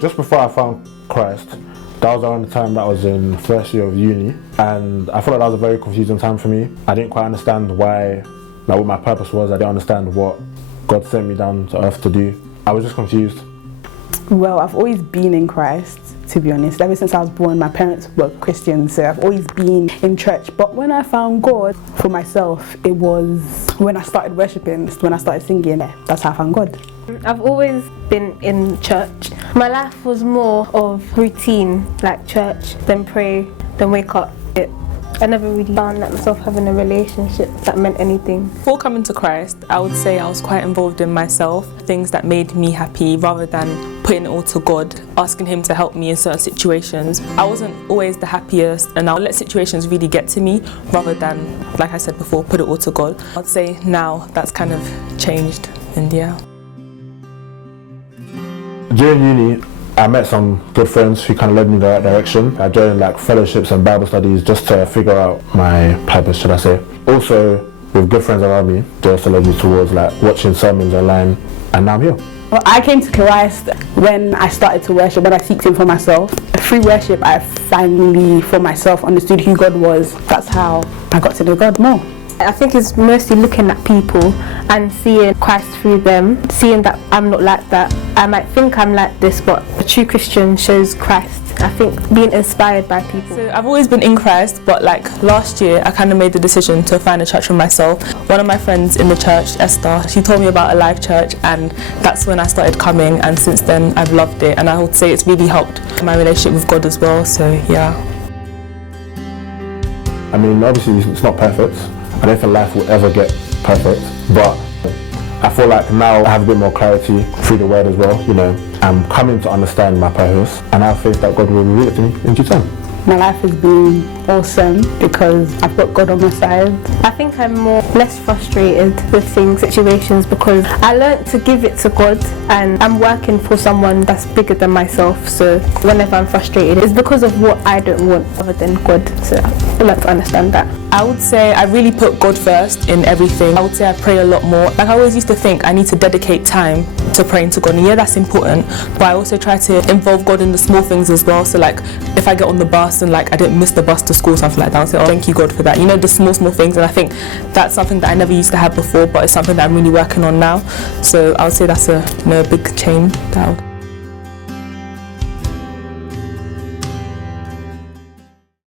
Just before I found Christ, that was around the time that I was in first year of uni, and I feel like that was a very confusing time for me. I didn't quite understand why, like what my purpose was. I didn't understand what God sent me down to earth to do. I was just confused. Well, I've always been in Christ, to be honest. Ever since I was born, my parents were Christians, so I've always been in church. But when I found God for myself, it was when I started worshipping, when I started singing. That's how I found God. I've always been in church. My life was more of routine, like church, then pray, then wake up. I never really found like myself having a relationship that meant anything. Before coming to Christ, I would say I was quite involved in myself, things that made me happy rather than putting it all to God, asking Him to help me in certain situations. I wasn't always the happiest, and I'll let situations really get to me rather than, like I said before, put it all to God. I'd say now that's kind of changed, and yeah. During uni, I met some good friends who kind of led me in the right direction. I joined like fellowships and Bible studies just to figure out my purpose, should I say. Also, with good friends around me, they also led me towards like watching sermons online, and now I'm here. Well, I came to Christ when I started to worship, when I seeked Him for myself. Through worship, I finally, for myself, understood who God was. That's how I got to know God more. I think it's mostly looking at people and seeing Christ through them, seeing that I'm not like that. I might think I'm like this, but a true Christian shows Christ. I think being inspired by people. So I've always been in Christ, but like last year I kind of made the decision to find a church for myself. One of my friends in the church, Esther, she told me about a live church, and that's when I started coming, and since then I've loved it, and I would say it's really helped my relationship with God as well, so yeah. I mean, obviously it's not perfect. I don't think life will ever get perfect, but I feel like now I have a bit more clarity through the word as well. You know, I'm coming to understand my purpose, and I have faith that God will reveal it to me in due time. My life has been awesome because I've got God on my side. I think I'm less frustrated with things, situations, because I learned to give it to God, and I'm working for someone that's bigger than myself. So whenever I'm frustrated, it's because of what I don't want other than God. So I learned to understand that. I would say I really put God first in everything. I would say I pray a lot more. Like I always used to think I need to dedicate time to praying to God, and yeah, that's important, but I also try to involve God in the small things as well. So like if I get on the bus and like I didn't miss the bus to school, something like that, I'll say, oh, thank you God for that. You know, the small things, and I think that's something that I never used to have before, but it's something that I'm really working on now. So I would say that's a big change that